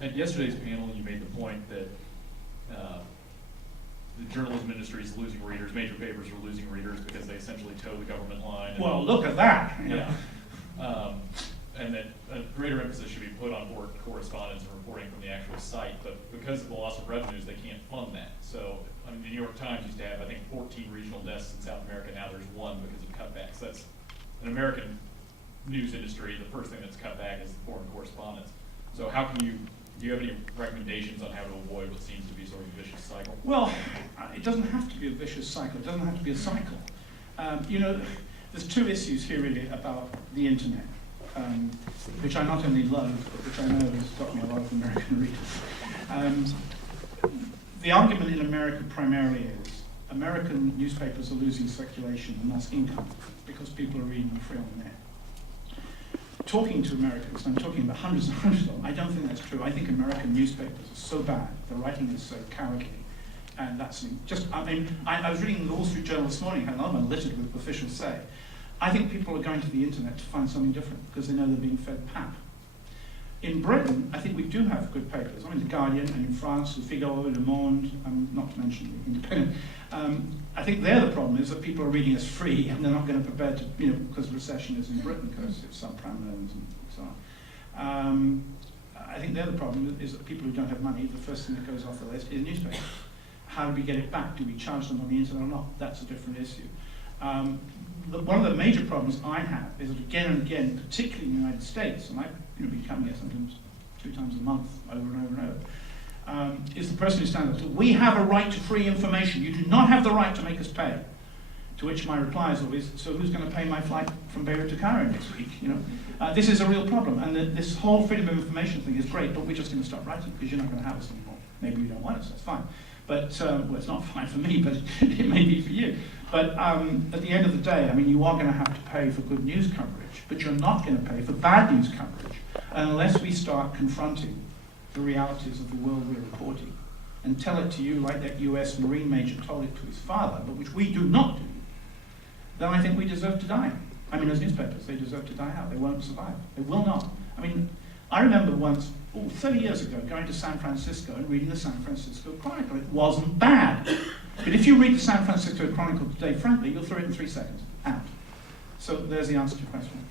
At yesterday's panel, you made the point that the journalism industry is losing readers. Major papers are losing readers because they essentially toe the government line. Well, look at that. Yeah. And that a greater emphasis should be put on more correspondence and reporting from the actual site. But because of the loss of revenues, they can't fund that. So, I mean, the New York Times used to have, I think, 14 regional desks in South America. Now there's one because of cutbacks. That's an American news industry. The first thing that's cut back is the foreign correspondence. So how can you, do you have any recommendations on how to avoid what seems to be sort of a vicious cycle? Well, it doesn't have to be a vicious cycle. It doesn't have to be a cycle. You know, there's two issues here really about the internet, which I not only love, but which I know has got me a lot of American readers. The argument in America primarily is American newspapers are losing circulation and thus income because people are reading them free on the net. Talking to Americans, I'm talking about hundreds and hundreds of them, I don't think that's true. I think American newspapers are so bad, the writing is so cowardly, and that's just, I mean, I was reading the Wall Street Journal this morning, and I'm littered with officials say, I think people are going to the internet to find something different because they know they're being fed pap. In Britain, I think we do have good papers. I mean, The Guardian, and in France, Le Figaro, Le Monde, not to mention The Independent. I think there the problem is that people are reading us free and they're not going to prepare to, you know, because recession is in Britain, because of subprime loans and so on. I think there the problem is that people who don't have money, the first thing that goes off the list is newspapers. How do we get it back? Do we charge them on the internet or not? That's a different issue. One of the major problems I have is that again and again, particularly in the United States, and I've been coming here sometimes 2 times a month, over and over and over, is the person who stands up, we have a right to free information. You do not have the right to make us pay. To which my reply is always, so who's going to pay my flight from Beirut to Cairo next week? You know, this is a real problem, and this whole freedom of information thing is great, but we're just going to stop writing because you're not going to have us anymore. Maybe you don't want us, that's fine. But, well, it's not fine for me, but it may be for you. But at the end of the day, I mean, you are going to have to pay for good news coverage, but you're not going to pay for bad news coverage unless we start confronting the realities of the world we're reporting and tell it to you like that US Marine major told it to his father, but which we do not do, then I think we deserve to die. I mean, as newspapers, they deserve to die out. They won't survive. They will not. I mean, I remember once, 30 years ago, going to San Francisco and reading the San Francisco Chronicle. It wasn't bad. But if you read the San Francisco Chronicle today, frankly, you'll throw it in 3 seconds. Out. So there's the answer to your question.